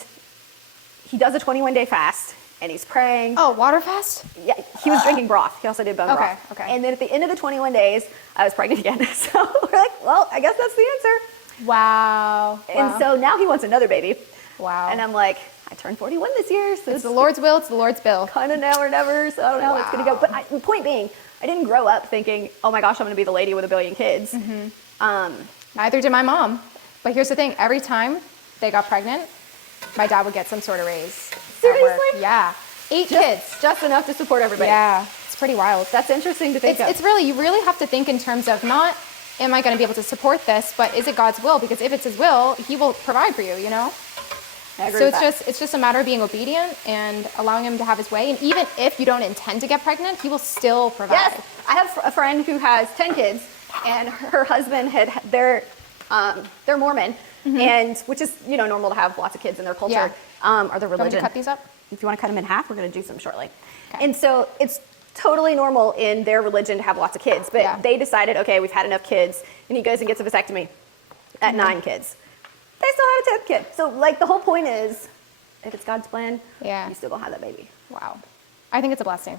he does a 21-day fast, and he's praying. Oh, water fast? Yeah, he was drinking broth. He also did bone broth. Okay. And then at the end of the 21 days, I was pregnant again. So we're like, well, I guess that's the answer. Wow. And so now he wants another baby. Wow. And I'm like, I turned 41 this year, so It's the Lord's will, it's the Lord's bill. kind of now or never, so I don't know how it's going to go. But the point being, I didn't grow up thinking, oh my gosh, I'm going to be the lady with a billion kids. Neither did my mom. But here's the thing, every time they got pregnant, my dad would get some sort of raise. at work. Seriously? Yeah. 8 kids. Just enough to support everybody. Yeah. It's pretty wild. That's interesting to think of. It's really, you really have to think in terms of not, am I going to be able to support this, but is it God's will? Because if it's his will, he will provide for you, you know? I agree So with that. it's just a matter of being obedient and allowing him to have his way. And even if you don't intend to get pregnant, he will still provide. Yes, I have a friend who has 10 kids, and her husband they're Mormon, and which is normal to have lots of kids in their culture, Yeah. or their Do you want me religion. to cut these up? If you want to cut them in half, we're going to do some shortly. Okay. And so it's totally normal in their religion to have lots of kids, but Yeah. they decided, okay, we've had enough kids, and he goes and gets a vasectomy at 9 kids. They still had a 10th kid. So the whole point is, if it's God's plan, Yeah. you still gonna have that baby. Wow. I think it's a blessing.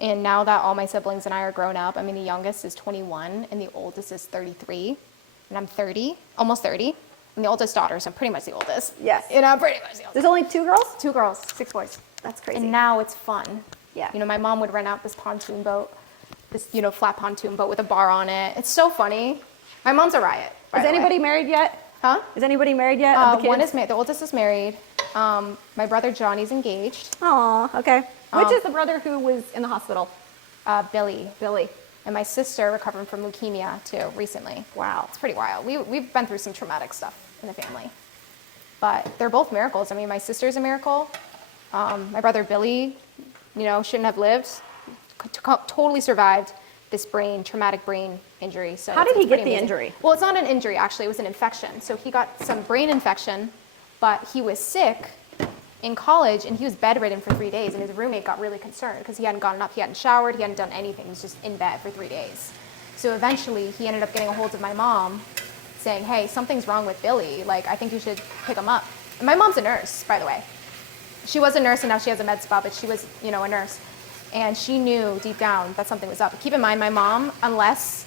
And now that all my siblings and I are grown up, I mean, the youngest is 21 and the oldest is 33. And I'm 30, almost 30. And the oldest daughter, so I'm pretty much the oldest. Yes. And I'm pretty much the oldest. There's only 2 girls? 2 girls, 6 boys. That's crazy. And now it's fun. Yeah. You know, my mom would rent out this pontoon boat, this, you know, flat pontoon boat with a bar on it. It's so funny. My mom's a riot. Is anybody married yet? Huh? Is anybody married yet? Of the kids? One is married. The oldest is married. My brother Johnny's engaged. Aw, okay. Which is the brother who was in the hospital? Billy. Billy. And my sister recovering from leukemia too recently. Wow. It's pretty wild. We've been through some traumatic stuff in the family. But they're both miracles. I mean, my sister's a miracle. My brother Billy, you know, shouldn't have lived. Totally survived this traumatic brain injury. So How did he it's get pretty the amazing. injury? Well, it's not an injury, actually. It was an infection. So he got some brain infection, but he was sick in college, and he was bedridden for 3 days, and his roommate got really concerned because he hadn't gotten up, he hadn't showered, he hadn't done anything. He was just in bed for 3 days. So eventually, he ended up getting a hold of my mom, saying, hey, something's wrong with Billy. Like, I think you should pick him up. And my mom's a nurse, by the way. She was a nurse, and now she has a med spa, but she was, you know, a nurse. And she knew deep down that something was up. Keep in mind, my mom, unless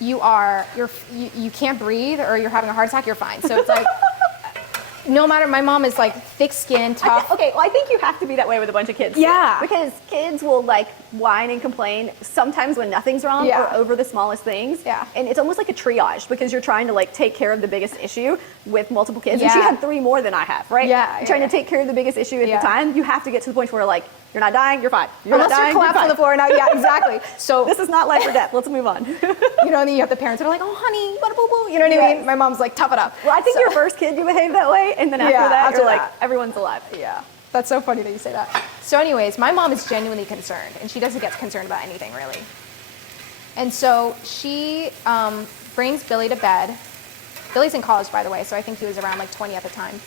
you can't breathe or you're having a heart attack, you're fine. So it's like, no matter, my mom is like thick skinned, tough. Okay, well, I think you have to be that way with a bunch of kids. Yeah. Because kids will like whine and complain sometimes when nothing's wrong Yeah. or over the smallest things. Yeah. And it's almost like a triage because you're trying to like take care of the biggest issue with multiple kids. And she Yeah. had 3 more than I have, right? Yeah, You're trying yeah. to take care of the biggest issue at Yeah. the time. You have to get to the point where like, you're not dying, you're fine. You're Unless not dying, you're collapsed fine. on the floor now. Yeah, exactly. So This is not life or death. Let's move on. you know, and then you have the parents that are like, oh, honey, you gotta boo boo. You know what I Yes. mean? My mom's like, tough it up. Well, I think So- your first kid, you behave that way. And then after Yeah, that, after you're like, that. everyone's alive. Yeah, that's so funny that you say that. So anyways, my mom is genuinely concerned, and she doesn't get concerned about anything, really. And so she brings Billy to bed. Billy's in college, by the way, so I think he was around like 20 at the time.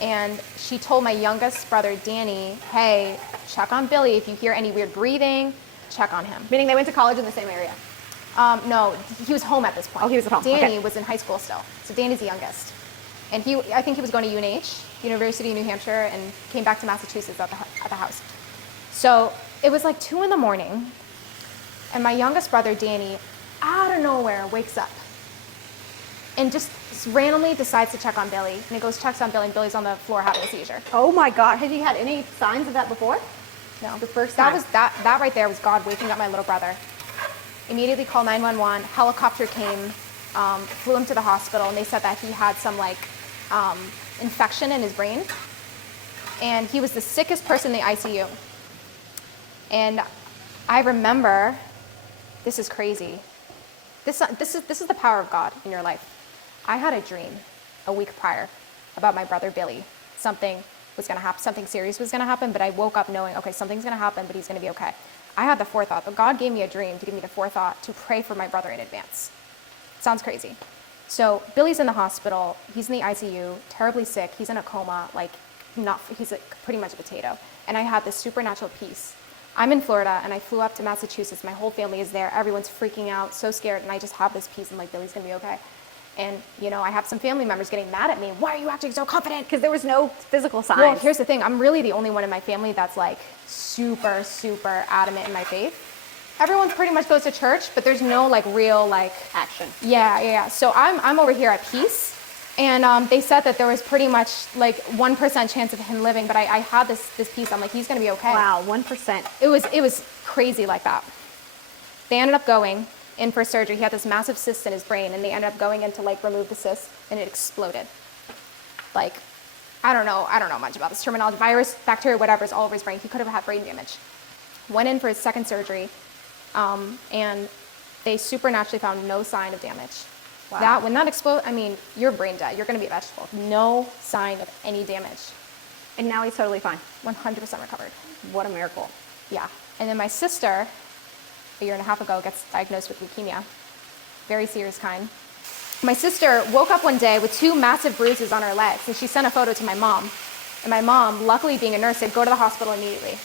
And she told my youngest brother, Danny, hey, check on Billy. If you hear any weird breathing, check on him. Meaning they went to college in the same area. No, he was home at this point. Oh, he was at home. Danny Okay. was in high school still. So Danny's the youngest. And I think he was going to UNH, University of New Hampshire, and came back to Massachusetts at the house. So it was like 2 a.m, and my youngest brother, Danny, out of nowhere wakes up and just randomly decides to check on Billy. And he goes, checks on Billy, and Billy's on the floor having a seizure. Oh my God. Had you had any signs of that before? No. The first That time. was that right there was God waking up my little brother. Immediately called 911. Helicopter came, flew him to the hospital, and they said that he had some like infection in his brain, and he was the sickest person in the ICU. And I remember, this is crazy. This is the power of God in your life. I had a dream a week prior about my brother Billy. Something was going to happen, something serious was going to happen, but I woke up knowing, okay, something's going to happen, but he's going to be okay. I had the forethought, but God gave me a dream to give me the forethought to pray for my brother in advance. Sounds crazy. So Billy's in the hospital, he's in the ICU, terribly sick, he's in a coma, he's pretty much a potato. And I had this supernatural peace. I'm in Florida, and I flew up to Massachusetts, my whole family is there, everyone's freaking out, so scared, and I just have this peace, and like, Billy's gonna be okay. And, you know, I have some family members getting mad at me. Why are you acting so confident? Because there was no physical signs. Well, here's the thing. I'm really the only one in my family that's like super, super adamant in my faith. Everyone pretty much goes to church, but there's no like real like action. Yeah. So I'm over here at peace. And they said that there was pretty much like 1% chance of him living, but I had this peace. I'm like, he's gonna be okay. Wow, 1%. It was crazy like that. They ended up going in for surgery. He had this massive cyst in his brain, and they ended up going in to like remove the cyst, and it exploded. Like, I don't know much about this terminology. Virus, bacteria, whatever is all over his brain. He could have had brain damage. Went in for his second surgery, and they supernaturally found no sign of damage. Wow. When that exploded, I mean, you're brain dead. You're going to be a vegetable. No sign of any damage. And now he's totally fine. 100% recovered. What a miracle. Yeah. And then my sister, a year and a half ago, gets diagnosed with leukemia. Very serious kind. My sister woke up one day with 2 massive bruises on her legs, and she sent a photo to my mom. And my mom, luckily being a nurse, said, go to the hospital immediately.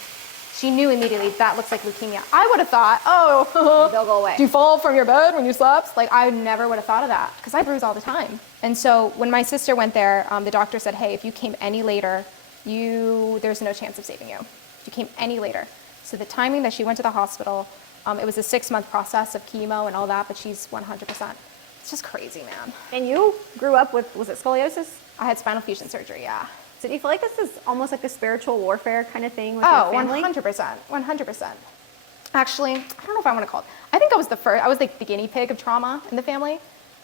She knew immediately that looks like leukemia. I would have thought, oh, They'll go away. do you fall from your bed when you slept? Like, I never would have thought of that, because I bruise all the time. And so when my sister went there, the doctor said, hey, if you came any later, there's no chance of saving you. If you came any later. So the timing that she went to the hospital, it was a 6-month process of chemo and all that, but she's 100%. It's just crazy, man. And you grew up with, was it scoliosis? I had spinal fusion surgery, yeah. So do you feel like this is almost like a spiritual warfare kind of thing with your family? 100%. Actually, I don't know if I want to call it. I think I was like the guinea pig of trauma in the family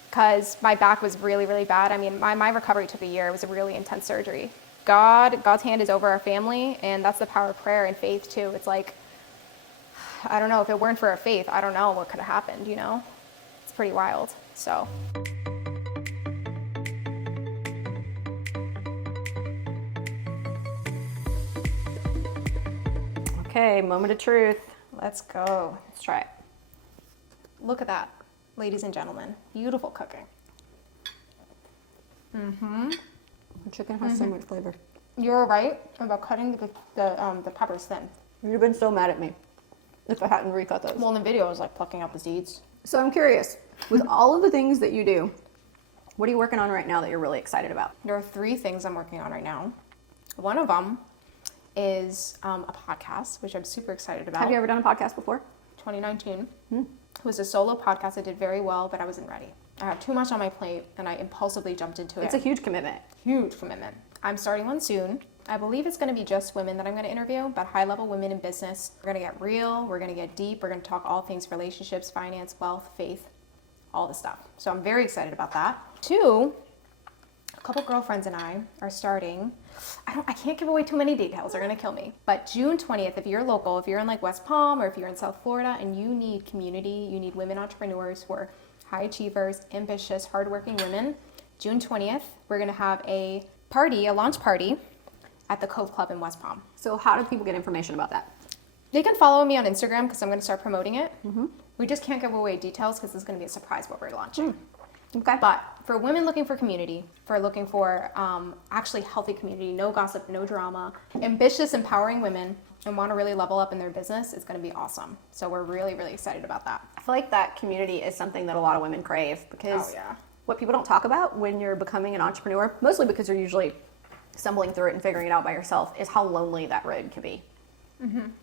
because my back was really, really bad. I mean, my recovery took a year. It was a really intense surgery. God's hand is over our family, and that's the power of prayer and faith too. It's like, I don't know, if it weren't for our faith, I don't know what could have happened, you know? It's pretty wild, so. Okay, moment of truth. Let's go. Let's try it. Look at that, ladies and gentlemen. Beautiful cooking. The chicken has so much flavor. You're right about cutting the peppers thin. You'd have been so mad at me if I hadn't recut those. Well, in the video, I was like plucking out the seeds. So I'm curious, with all of the things that you do, what are you working on right now that you're really excited about? There are 3 things I'm working on right now. One of them is a podcast, which I'm super excited about. Have you ever done a podcast before? 2019. It was a solo podcast. I did very well, but I wasn't ready. I had too much on my plate, and I impulsively jumped into it. It's a huge commitment. Huge commitment. I'm starting one soon. I believe it's going to be just women that I'm going to interview, but high-level women in business. We're going to get real. We're going to get deep. We're going to talk all things relationships, finance, wealth, faith, all the stuff. So I'm very excited about that. 2, a couple girlfriends and I are starting. I can't give away too many details. They're going to kill me. But June 20th, if you're local, if you're in like West Palm or if you're in South Florida and you need community, you need women entrepreneurs who are high achievers, ambitious, hardworking women, June 20th, we're going to have a launch party at the Cove Club in West Palm. So how do people get information about that? They can follow me on Instagram because I'm going to start promoting it. We just can't give away details because it's going to be a surprise what we're launching. Okay. But for women looking for community, for looking for actually healthy community, no gossip, no drama, ambitious, empowering women and want to really level up in their business, it's going to be awesome. So we're really, really excited about that. I feel like that community is something that a lot of women crave because what people don't talk about when you're becoming an entrepreneur, mostly because you're usually stumbling through it and figuring it out by yourself, is how lonely that road can be.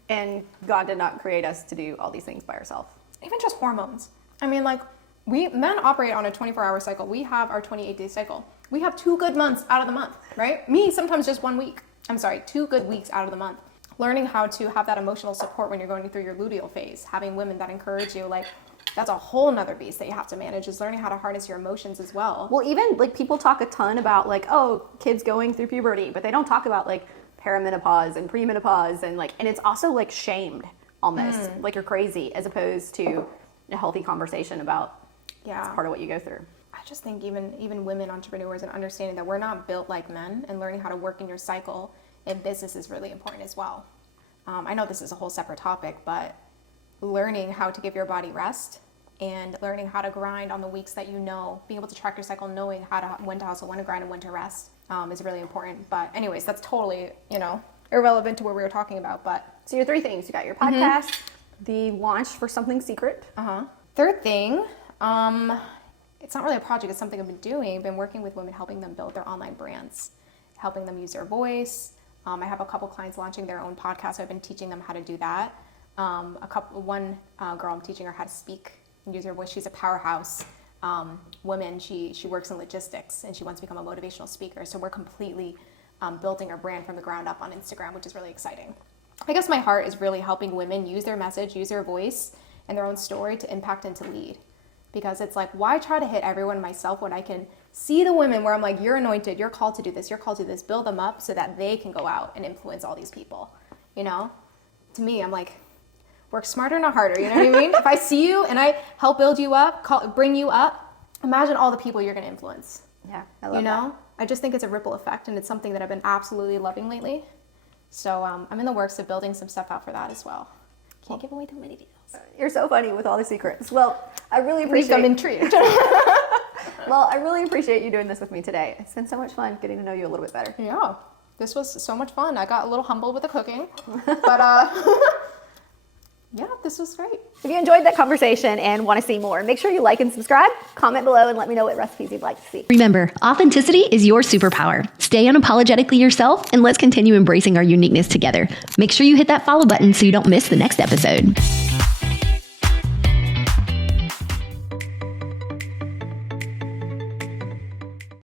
And God did not create us to do all these things by ourselves. Even just hormones. I mean, like, men operate on a 24-hour cycle. We have our 28-day cycle. We have 2 good months out of the month, right? Me, sometimes just 1 week. 2 good weeks out of the month. Learning how to have that emotional support when you're going through your luteal phase, having women that encourage you, like, that's a whole nother beast that you have to manage, is learning how to harness your emotions as well. Well, even like people talk a ton about like, oh, kids going through puberty, but they don't talk about like perimenopause and premenopause and like, and it's also like shamed almost, like you're crazy, as opposed to a healthy conversation about it's part of what you go through. I just think even women entrepreneurs and understanding that we're not built like men and learning how to work in your cycle in business is really important as well. I know this is a whole separate topic, but learning how to give your body rest and learning how to grind on the weeks that you know, being able to track your cycle, knowing when to hustle, when to grind, and when to rest is really important. But anyways, that's totally, irrelevant to what we were talking about. But so your 3 things, you got your podcast, the launch for Something Secret. Third thing, it's not really a project, it's something I've been doing. I've been working with women, helping them build their online brands, helping them use their voice. I have a couple clients launching their own podcast, so I've been teaching them how to do that. One girl, I'm teaching her how to speak and use her voice. She's a powerhouse woman. She works in logistics and she wants to become a motivational speaker. So we're completely building our brand from the ground up on Instagram, which is really exciting. I guess my heart is really helping women use their message, use their voice and their own story to impact and to lead. Because it's like, why try to hit everyone myself when I can see the women where I'm like, you're anointed, you're called to do this, you're called to do this, build them up so that they can go out and influence all these people, To me, I'm like, work smarter, not harder, you know what I mean? If I see you and I help build you up, bring you up, imagine all the people you're going to influence. Yeah, I love that. I just think it's a ripple effect, and it's something that I've been absolutely loving lately. So I'm in the works of building some stuff out for that as well. Can't give away too many details. You're so funny with all the secrets. Well, I really appreciate I'm intrigued. Well, I really appreciate you doing this with me today. It's been so much fun getting to know you a little bit better. Yeah, this was so much fun. I got a little humbled with the cooking, but yeah, this was great. If you enjoyed that conversation and want to see more, make sure you like and subscribe, comment below, and let me know what recipes you'd like to see. Remember, authenticity is your superpower. Stay unapologetically yourself, and let's continue embracing our uniqueness together. Make sure you hit that follow button so you don't miss the next episode.